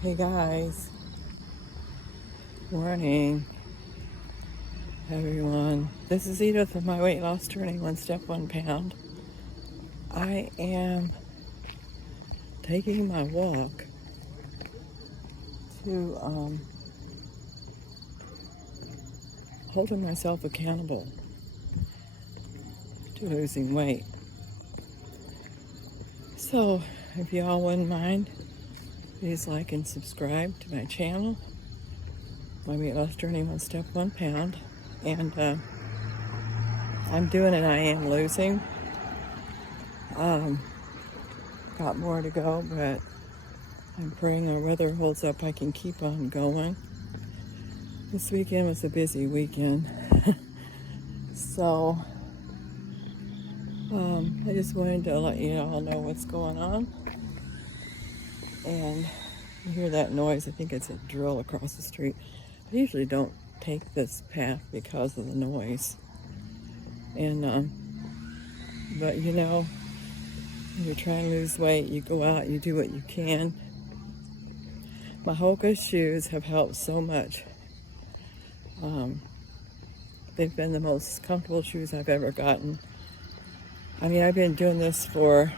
Hey guys, morning everyone. This is Edith with my weight loss journey, 1 step 1 pound. I am taking my walk to holding myself accountable to losing weight. So if y'all wouldn't mind, please like and subscribe to my channel, my weight loss journey, 1 step 1 pound. And I'm doing it. I am losing. Got more to go, but I'm praying our weather holds up. I can keep on going. This weekend was a busy weekend. So I just wanted to let you all know what's going on. And you hear that noise. I think it's a drill across the street. I usually don't take this path because of the noise. And but you know, when you're trying to lose weight, you go out, you do what you can. My Hoka shoes have helped so much. They've been the most comfortable shoes I've ever gotten. I mean, I've been doing this for